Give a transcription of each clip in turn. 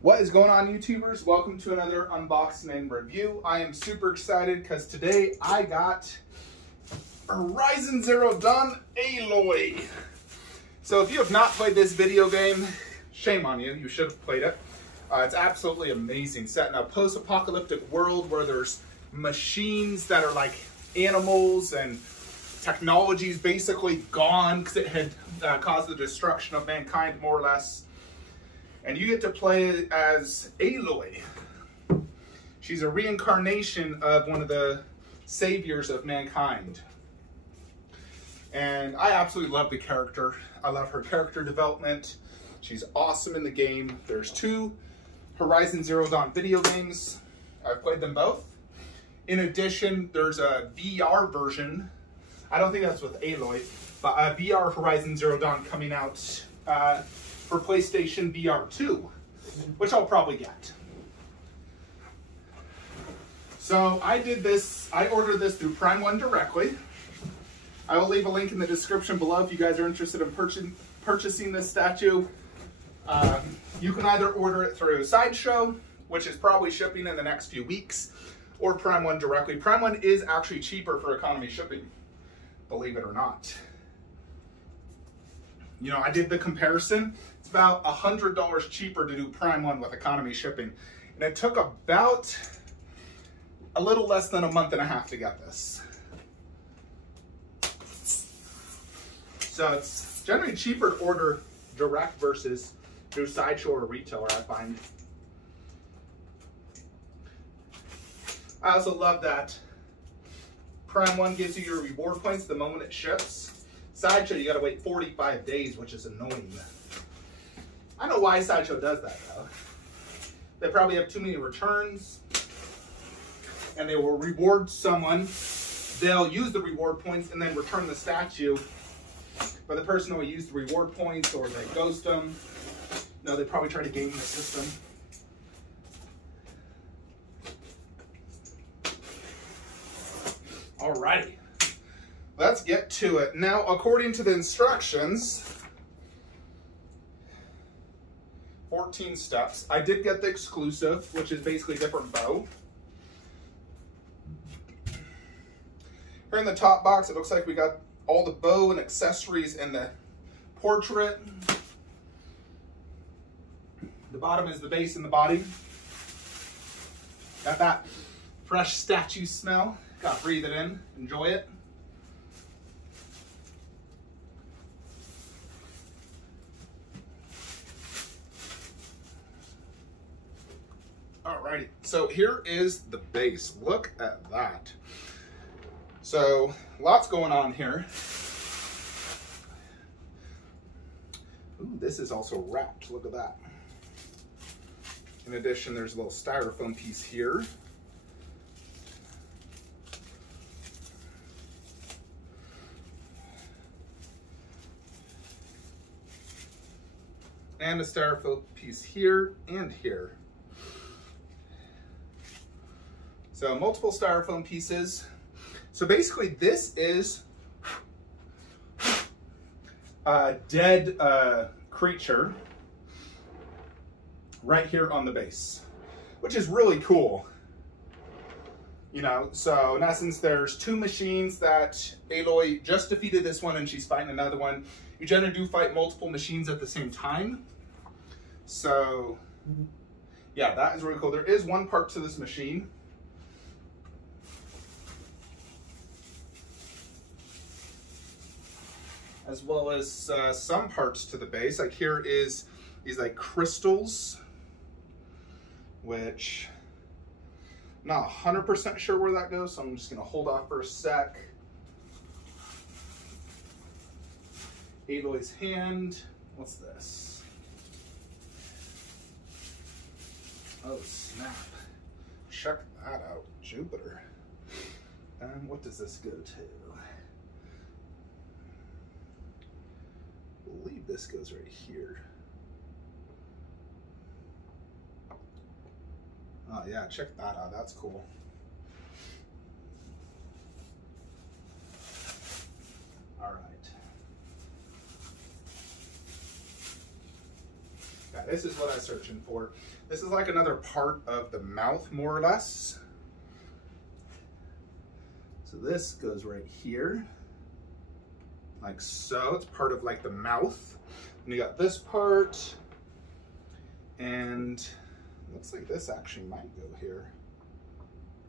What is going on, YouTubers? Welcome to another unboxing and review. I am super excited because today I got Horizon Zero Dawn Aloy. So if you have not played this video game, shame on you. You should have played it. It's absolutely amazing. Set in a post-apocalyptic world where there's machines that are like animals and technology is basically gone because it had caused the destruction of mankind, more or less. And you get to play as Aloy. She's a reincarnation of one of the saviors of mankind. And I absolutely love the character. I love her character development. She's awesome in the game. There's two Horizon Zero Dawn video games. I've played them both. In addition, there's a VR version. I don't think that's with Aloy, but a VR Horizon Zero Dawn coming out for PlayStation VR 2, which I'll probably get. So I ordered this through Prime 1 directly. I will leave a link in the description below if you guys are interested in purchasing this statue. You can either order it through Sideshow, which is probably shipping in the next few weeks, or Prime 1 directly. Prime 1 is actually cheaper for economy shipping, believe it or not. You know, I did the comparison. It's about $100 cheaper to do Prime 1 with economy shipping. And it took about a little less than a month and a half to get this. So it's generally cheaper to order direct versus through Sideshow or retailer, I find. I also love that Prime 1 gives you your reward points the moment it ships. Sideshow, you gotta wait 45 days, which is annoying. I don't know why Sideshow does that, though. They probably have too many returns, and they will reward someone. They'll use the reward points and then return the statue, but the person will use the reward points or they ghost them. No, they probably try to game the system. Alrighty. Let's get to it. Now, according to the instructions, 14 steps. I did get the exclusive, which is basically a different bow. Here in the top box, it looks like we got all the bow and accessories in the portrait. The bottom is the base and the body. Got that fresh statue smell. Gotta breathe it in, enjoy it. Alrighty, so here is the base. Look at that. So, lots going on here. Ooh, this is also wrapped. Look at that. In addition, there's a little styrofoam piece here. And a styrofoam piece here and here. So multiple styrofoam pieces. So basically this is a dead creature right here on the base, which is really cool. You know, so in essence, there's two machines that Aloy just defeated this one and she's fighting another one. You generally do fight multiple machines at the same time. So yeah, that is really cool. There is one part to this machine. As well as some parts to the base. Like here is these like crystals, which I'm not 100% sure where that goes, so I'm just gonna hold off for a sec. Aloy's hand, what's this? Oh snap, check that out, Jupiter. And what does this go to? I believe this goes right here. Oh yeah, check that out, that's cool. All right. Got this is what I was searching for. This is like another part of the mouth, more or less. So this goes right here, like so. It's part of like the mouth. And you got this part, and looks like this actually might go here.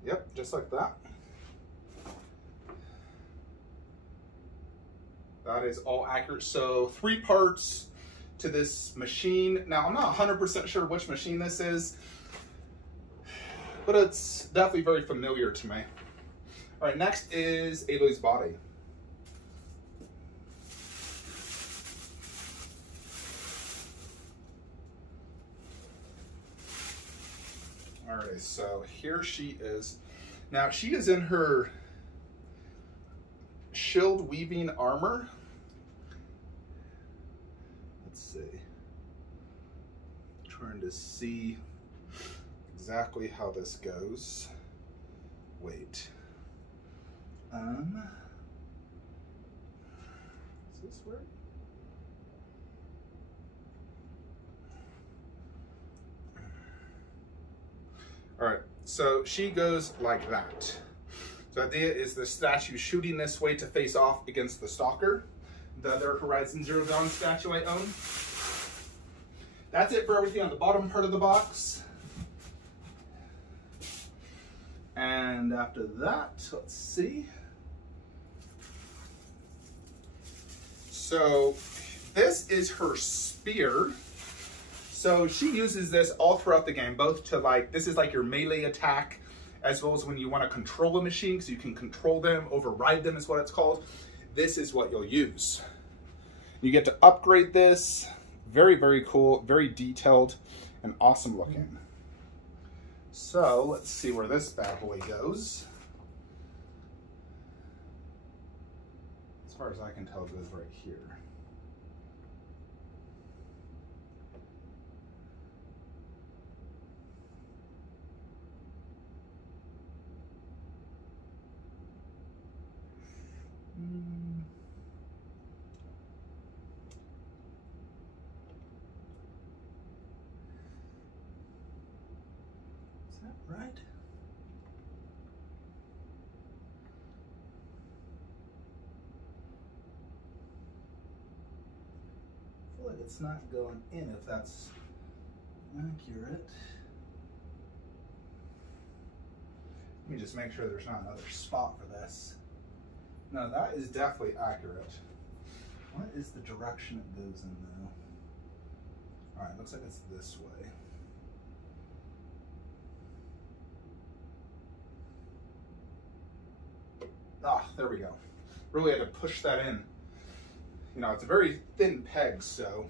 Yep, just like that. That is all accurate. So 3 parts to this machine. Now, I'm not 100% sure which machine this is, but it's definitely very familiar to me. All right, next is Aloy's body. All right, so here she is. Now, she is in her shield weaving armor. Let's see. Trying to see exactly how this goes. Wait. Is this work? All right, so she goes like that. So the idea is the statue shooting this way to face off against the stalker, the other Horizon Zero Dawn statue I own. That's it for everything on the bottom part of the box. And after that, let's see. So this is her spear. So she uses this all throughout the game, both to like, this is like your melee attack, as well as when you want to control a machine, so you can control them, override them is what it's called. This is what you'll use. You get to upgrade this. Very, very cool, very detailed, and awesome looking. So let's see where this bad boy goes. As far as I can tell, it goes right here. Is that right? I feel like it's not going in if that's accurate. Let me just make sure there's not another spot for this. No, that is definitely accurate. What is the direction it goes in though? All right, looks like it's this way. Ah, there we go. Really had to push that in. You know, it's a very thin peg, so.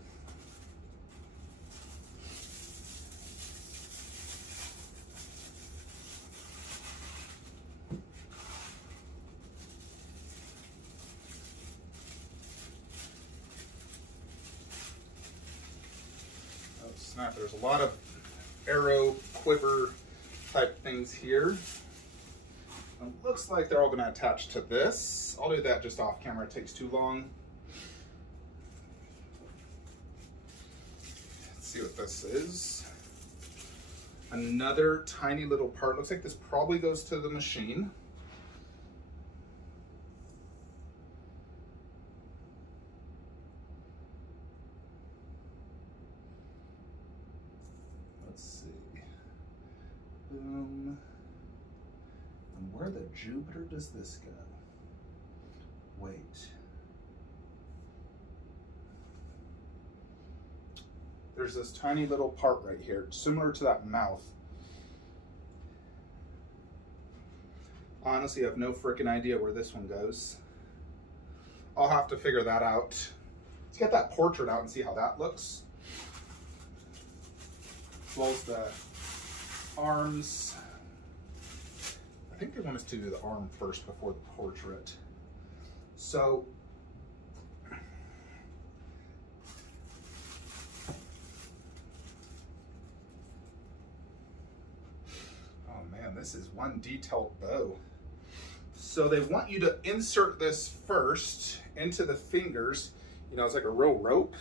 Oh snap, there's a lot of arrow, quiver type things here. It looks like they're all going to attach to this. I'll do that just off camera, it takes too long. Let's see what this is. Another tiny little part. Looks like this probably goes to the machine. Let's see. Boom. And where the Jupiter does this go? Wait. There's this tiny little part right here, similar to that mouth. Honestly, I have no freaking idea where this one goes. I'll have to figure that out. Let's get that portrait out and see how that looks. As well as the arms. I think they want us to do the arm first before the portrait. So, oh man, this is one detailed bow. So they want you to insert this first into the fingers. You know, it's like a real rope.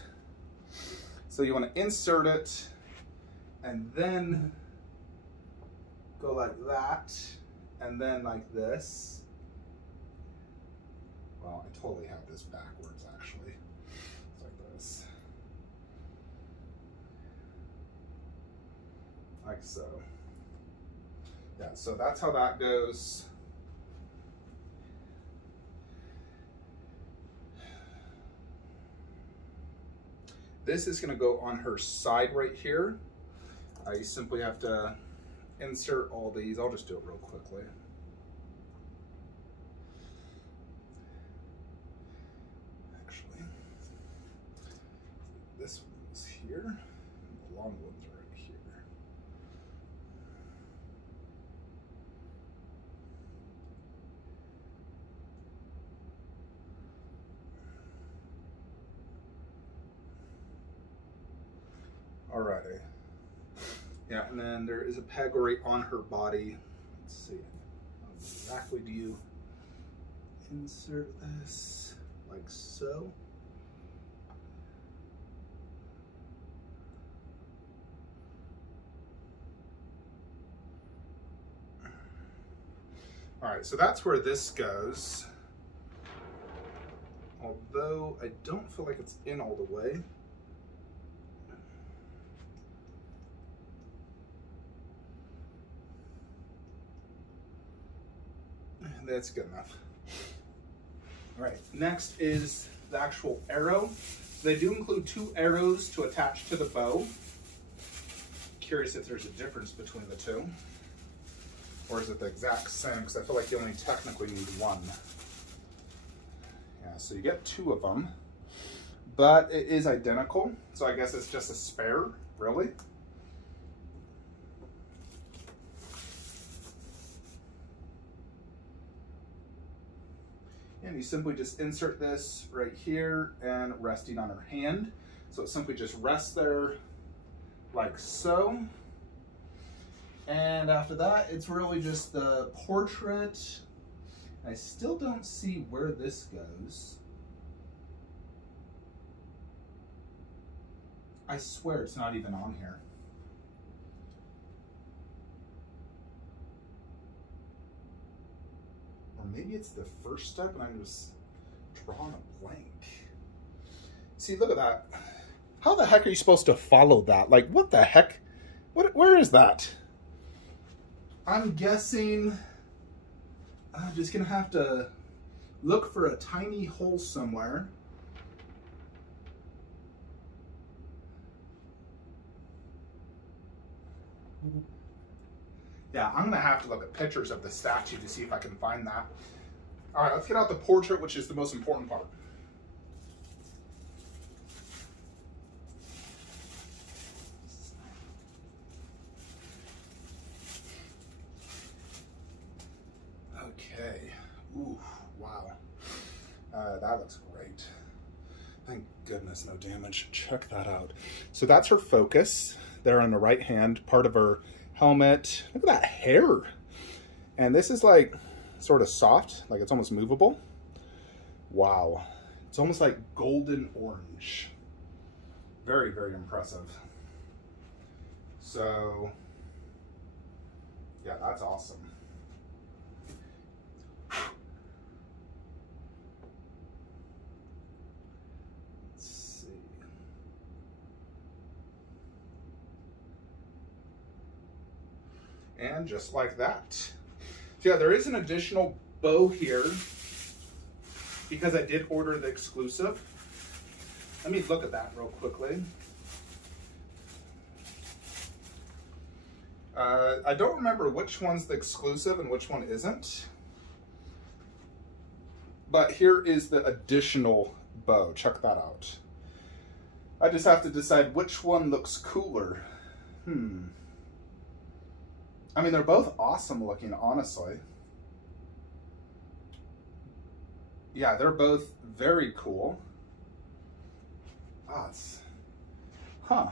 So you want to insert it and then go like that and then like this. Well, I totally have this backwards actually. It's like this. Like so. Yeah, so that's how that goes. This is going to go on her side right here. You simply have to insert all these. I'll just do it real quickly. Actually, this one's here. The long ones are right here. Alrighty. Yeah, and then there is a peg right on her body. Let's see. How exactly do you insert this? Like so. Alright, so that's where this goes. Although I don't feel like it's in all the way. That's good enough. All right, next is the actual arrow. They do include 2 arrows to attach to the bow. Curious if there's a difference between the 2. Or is it the exact same? Because I feel like you only technically need 1. Yeah, so you get 2 of them. But it is identical, so I guess it's just a spare, really. And you simply just insert this right here and resting on her hand. So it simply just rests there like so. And after that, it's really just the portrait. I still don't see where this goes. I swear it's not even on here. Or maybe it's the first step and I'm just drawing a blank. See, look at that. How the heck are you supposed to follow that? Like, what the heck? Where is that? I'm guessing I'm just gonna have to look for a tiny hole somewhere. Yeah, I'm gonna have to look at pictures of the statue to see if I can find that. All right, let's get out the portrait, which is the most important part. Okay, ooh, wow. That looks great. Thank goodness, no damage. Check that out. So that's her focus there on the right hand, part of her helmet. Look at that hair. And this is like sort of soft, like it's almost movable. Wow. It's almost like golden orange. Very, very impressive. So, yeah, that's awesome. And just like that. So yeah, there is an additional bow here because I did order the exclusive. Let me look at that real quickly. I don't remember which one's the exclusive and which one isn't. But here is the additional bow. Check that out. I just have to decide which one looks cooler. I mean, they're both awesome looking, honestly. Yeah, they're both very cool. Huh.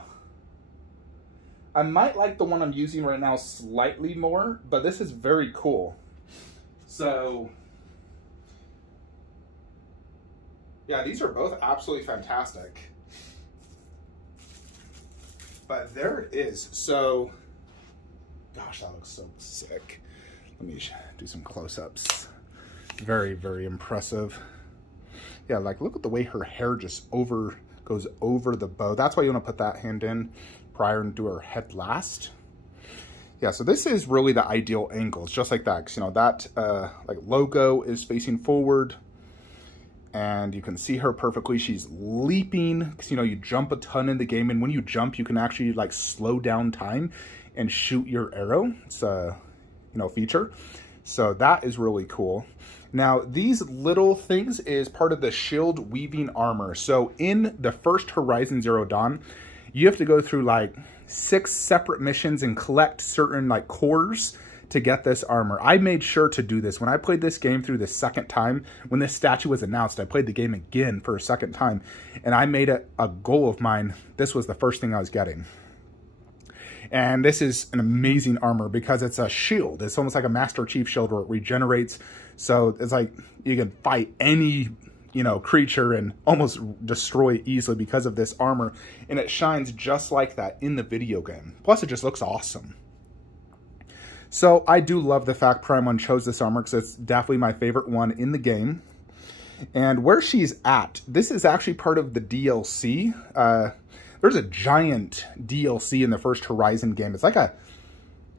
I might like the one I'm using right now slightly more, but this is very cool. So, yeah, these are both absolutely fantastic. But there it is. So, gosh, that looks so sick. Let me do some close-ups. Very, very impressive. Yeah, like look at the way her hair just goes over the bow. That's why you want to put that hand in prior and do her head last. Yeah, so this is really the ideal angle. It's just like that, 'cause, you know, that like logo is facing forward, and you can see her perfectly. She's leaping, because, you know, you jump a ton in the game, and when you jump, you can actually like slow down time and shoot your arrow. It's a, you know, feature. So that is really cool. Now, these little things is part of the shield weaving armor. So in the first Horizon Zero Dawn, you have to go through like 6 separate missions and collect certain like cores to get this armor. I made sure to do this. When I played this game through the second time, when this statue was announced, I played the game again for a second time, and I made it a goal of mine. This was the first thing I was getting. And this is an amazing armor because it's a shield. It's almost like a Master Chief shield where it regenerates. So it's like you can fight any, you know, creature and almost destroy it easily because of this armor. And it shines just like that in the video game. Plus, it just looks awesome. So I do love the fact Prime 1 chose this armor because it's definitely my favorite one in the game. And where she's at, this is actually part of the DLC. There's a giant DLC in the first Horizon game. It's like a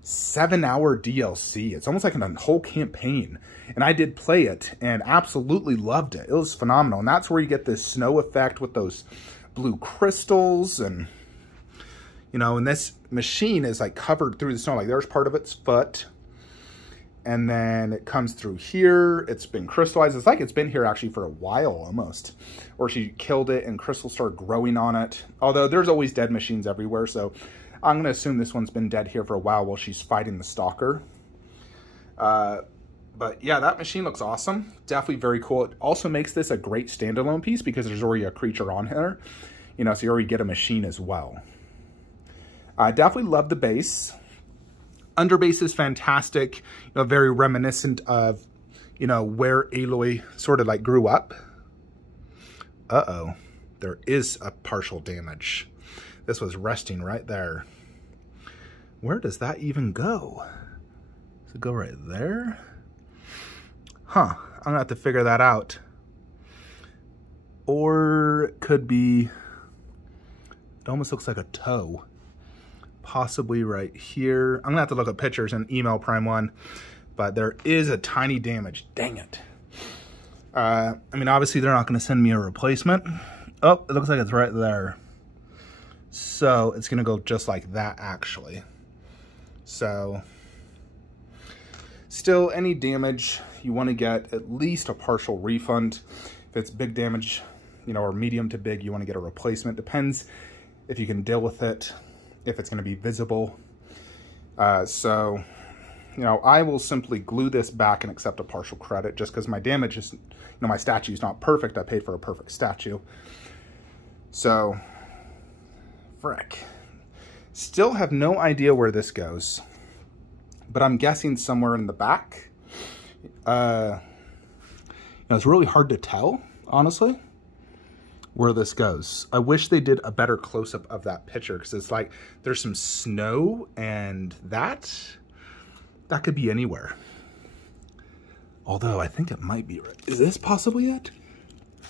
7-hour DLC. It's almost like a whole campaign. And I did play it and absolutely loved it. It was phenomenal. And that's where you get this snow effect with those blue crystals. And, you know, and this machine is like covered through the snow. Like there's part of its foot. And then it comes through here. It's been crystallized. It's like it's been here actually for a while almost. Or she killed it and crystals started growing on it. Although there's always dead machines everywhere. So I'm going to assume this one's been dead here for a while she's fighting the stalker. But yeah, that machine looks awesome. Definitely very cool. It also makes this a great standalone piece because there's already a creature on here. You know, so you already get a machine as well. I definitely love the base. Underbase is fantastic, you know, very reminiscent of, you know, where Aloy sort of like grew up. Uh-oh, there is a partial damage. This was resting right there. Where does that even go? Does it go right there? Huh, I'm gonna have to figure that out. Or it could be, it almost looks like a toe. Possibly right here. I'm gonna have to look at pictures and email Prime 1, but there is a tiny damage. Dang it. I mean, obviously they're not gonna send me a replacement. Oh, it looks like it's right there. So it's gonna go just like that actually. So still, any damage you wanna get at least a partial refund. If it's big damage, you know, or medium to big, you wanna get a replacement. Depends if you can deal with it, if it's going to be visible. So, you know, I will simply glue this back and accept a partial credit just because my damage is, you know, my statue is not perfect. I paid for a perfect statue. So, frick. Still have no idea where this goes, but I'm guessing somewhere in the back. You know, it's really hard to tell, honestly, where this goes. I wish they did a better close-up of that picture because it's like there's some snow and that could be anywhere. Although I think it might be right. Is this possibly it?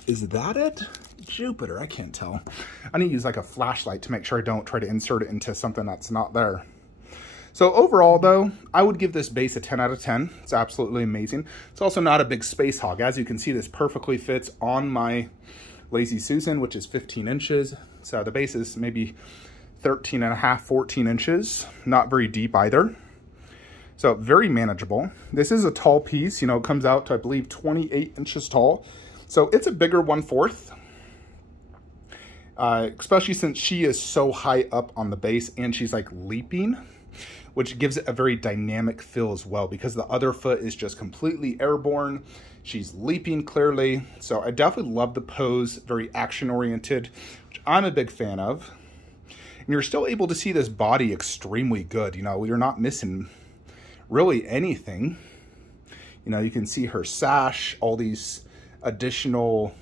Is that it? Jupiter, I can't tell. I need to use like a flashlight to make sure I don't try to insert it into something that's not there. So overall though, I would give this base a 10 out of 10. It's absolutely amazing. It's also not a big space hog. As you can see, this perfectly fits on my Lazy Susan, which is 15 inches. So the base is maybe 13 and a half, 14 inches. Not very deep either. So very manageable. This is a tall piece, you know, it comes out to, I believe, 28 inches tall. So it's a bigger 1/4. Especially since she is so high up on the base and she's like leaping, which gives it a very dynamic feel as well because the other foot is just completely airborne. She's leaping clearly. So I definitely love the pose, very action oriented, which I'm a big fan of. And you're still able to see this body extremely good. You know, you're not missing really anything. You know, you can see her sash, all these additional,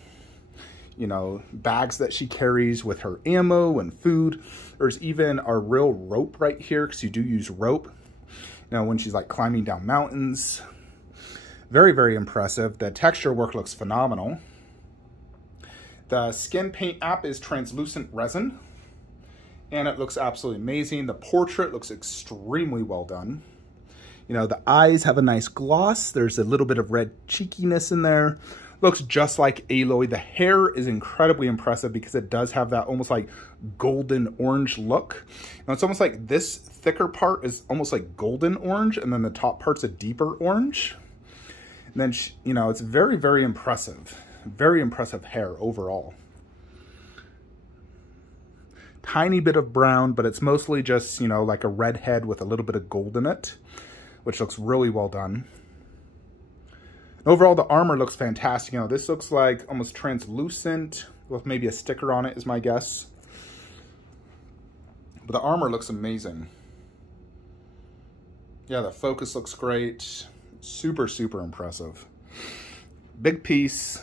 you know, bags that she carries with her ammo and food. There's even a real rope right here, because you do use rope, you know, when she's like climbing down mountains. Very, very impressive. The texture work looks phenomenal. The skin paint app is translucent resin, and it looks absolutely amazing. The portrait looks extremely well done. You know, the eyes have a nice gloss. There's a little bit of red cheekiness in there. Looks just like Aloy. The hair is incredibly impressive because it does have that almost like golden orange look. Now, it's almost like this thicker part is almost like golden orange, and then the top part's a deeper orange. And then, you know, it's very, very impressive. Very impressive hair overall. Tiny bit of brown, but it's mostly just, you know, like a red head with a little bit of gold in it, which looks really well done. Overall, the armor looks fantastic. You know, this looks like almost translucent with maybe a sticker on it is my guess. But the armor looks amazing. Yeah, the focus looks great. Super, super impressive. Big piece.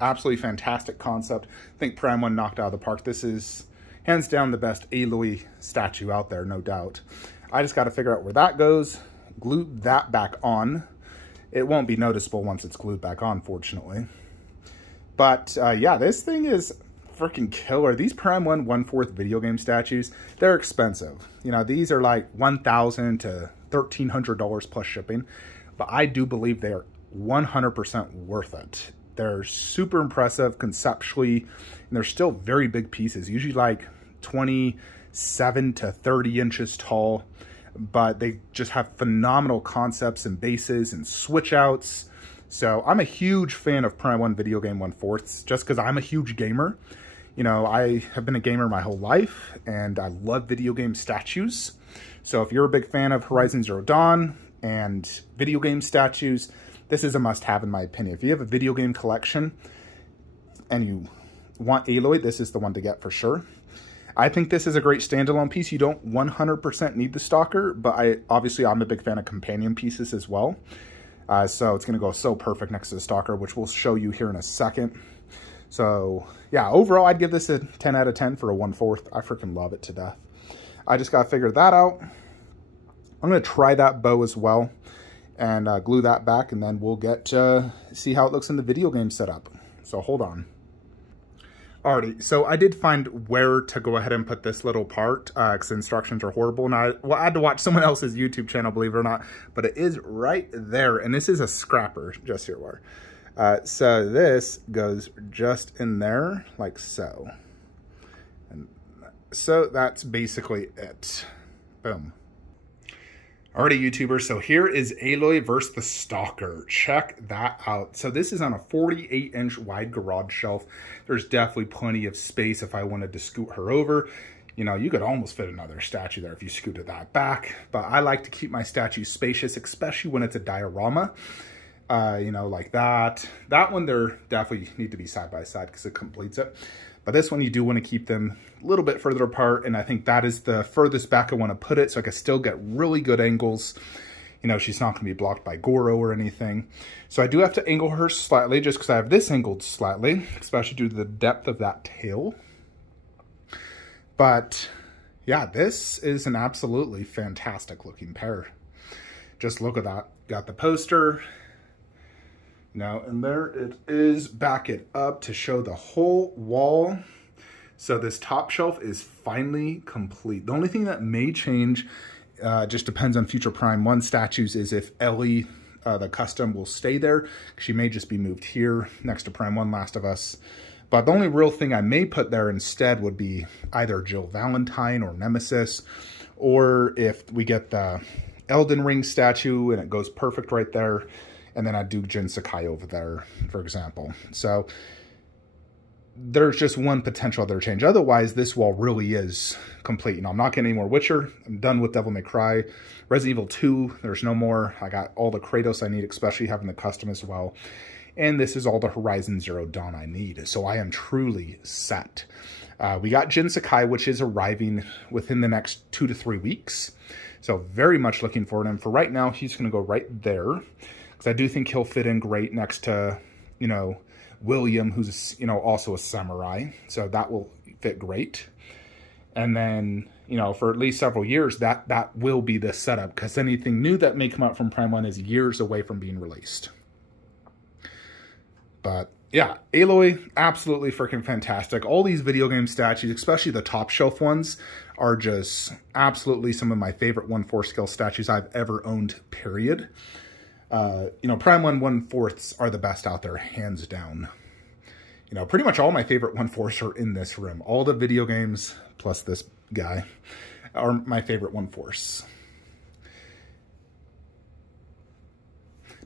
Absolutely fantastic concept. I think Prime 1 knocked out of the park. This is hands down the best Aloy statue out there, no doubt. I just got to figure out where that goes. Glue that back on. It won't be noticeable once it's glued back on, fortunately. But yeah, this thing is freaking killer. These Prime 1 1/4 video game statues, they're expensive. You know, these are like $1,000 to $1,300 plus shipping. But I do believe they are 100% worth it. They're super impressive conceptually, and they're still very big pieces, usually like 27 to 30 inches tall. But they just have phenomenal concepts and bases and switch outs. So I'm a huge fan of Prime 1 video game 1/4 just because I'm a huge gamer. You know, I have been a gamer my whole life, and I love video game statues. So if you're a big fan of Horizon Zero Dawn and video game statues, this is a must-have in my opinion. If you have a video game collection and you want Aloy, this is the one to get for sure. I think this is a great standalone piece. You don't 100% need the stalker, but obviously I'm a big fan of companion pieces as well. So it's going to go so perfect next to the stalker, which we'll show you here in a second. So yeah, overall I'd give this a 10 out of 10 for a 1/4. I freaking love it to death. I just got to figure that out. I'm going to try that bow as well and glue that back, and then we'll get to see how it looks in the video game setup. So hold on. Alrighty, so I did find where to go ahead and put this little part, because the instructions are horrible, and I had to watch someone else's YouTube channel, believe it or not, but it is right there, and this is a scrapper, just here where. So this goes just in there, like so. And so that's basically it. Boom. Alrighty, YouTubers, so here is Aloy versus the Stalker. Check that out. So this is on a 48-inch wide garage shelf. There's definitely plenty of space if I wanted to scoot her over. You know, you could almost fit another statue there if you scooted that back. But I like to keep my statues spacious, especially when it's a diorama. You know, like that. That one, there definitely need to be side by side because it completes it. But this one, you do want to keep them a little bit further apart, and I think that is the furthest back I want to put it, so I can still get really good angles. You know, she's not going to be blocked by Goro or anything. So I do have to angle her slightly, just because I have this angled slightly, especially due to the depth of that tail. But yeah, this is an absolutely fantastic looking pair. Just look at that. Got the poster. Now, and there it is. Back it up to show the whole wall. So this top shelf is finally complete. The only thing that may change, just depends on future Prime 1 statues, is if Ellie, the custom, will stay there. She may just be moved here next to Prime 1 Last of Us. But the only real thing I may put there instead would be either Jill Valentine or Nemesis, or if we get the Elden Ring statue and it goes perfect right there, and then I'd do Jin Sakai over there, for example. So there's just one potential other change. Otherwise, this wall really is complete. You know, I'm not getting any more Witcher. I'm done with Devil May Cry. Resident Evil 2, there's no more. I got all the Kratos I need, especially having the custom as well. And this is all the Horizon Zero Dawn I need. So I am truly set. We got Jin Sakai, which is arriving within the next 2 to 3 weeks. So very much looking forward to him. For right now, he's going to go right there, because I do think he'll fit in great next to, you know, William, who's, you know, also a samurai. So that will fit great. And then, you know, for at least several years, that will be the setup, because anything new that may come out from Prime 1 is years away from being released. But yeah, Aloy, absolutely freaking fantastic. All these video game statues, especially the top shelf ones, are just absolutely some of my favorite 1/4 scale statues I've ever owned, period. You know, Prime 1 1/4s are the best out there, hands down. You know, pretty much all my favorite 1/4s are in this room. All the video games, plus this guy, are my favorite 1/4s.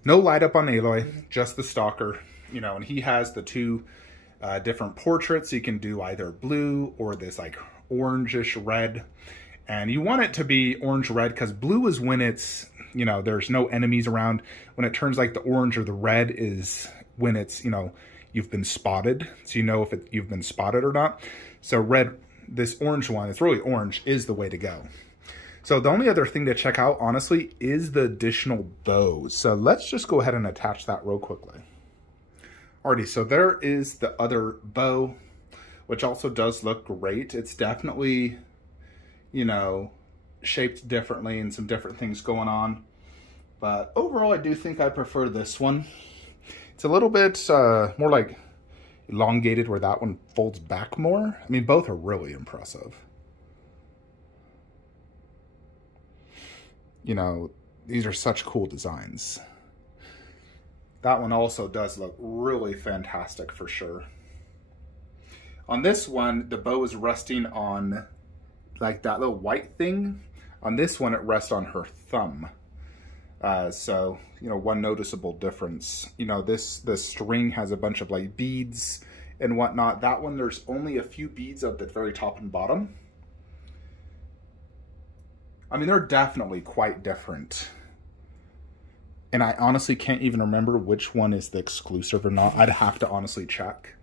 No light up on Aloy, just the stalker. You know, and he has the two different portraits. You can do either blue or this like orangish red. And you want it to be orange-red, because blue is when it's, you know, there's no enemies around. When it turns like the orange or the red is when it's, you know, you've been spotted. So you know if you've been spotted or not. So red, this orange one, it's really orange, is the way to go. So the only other thing to check out, honestly, is the additional bows. So let's just go ahead and attach that real quickly. Alrighty, so there is the other bow, which also does look great. It's definitely, you know, shaped differently and some different things going on. But overall, I do think I prefer this one. It's a little bit more like elongated, where that one folds back more. I mean, both are really impressive. You know, these are such cool designs. That one also does look really fantastic for sure. On this one, the bow is resting on like that little white thing. On this one, it rests on her thumb. So, you know, one noticeable difference. You know, the string has a bunch of like beads and whatnot. That one, there's only a few beads at the very top and bottom. I mean, they're definitely quite different. And I honestly can't even remember which one is the exclusive or not. I'd have to honestly check.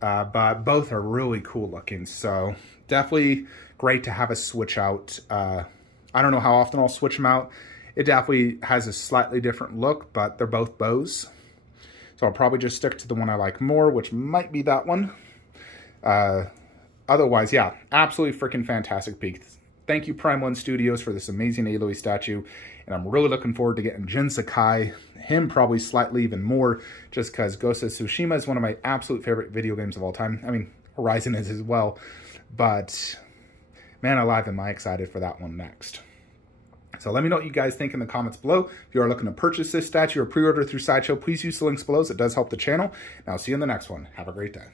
But both are really cool looking. So definitely great to have a switch out. I don't know how often I'll switch them out. It definitely has a slightly different look, but they're both bows. So I'll probably just stick to the one I like more, which might be that one. Otherwise, yeah, absolutely freaking fantastic piece. Thank you, Prime 1 Studios, for this amazing Aloy statue. And I'm really looking forward to getting Jin Sakai, him probably slightly even more, just because Ghost of Tsushima is one of my absolute favorite video games of all time. I mean, Horizon is as well. But, man alive, am I excited for that one next. So let me know what you guys think in the comments below. If you are looking to purchase this statue or pre-order through Sideshow, please use the links below. It does help the channel. And I'll see you in the next one. Have a great day.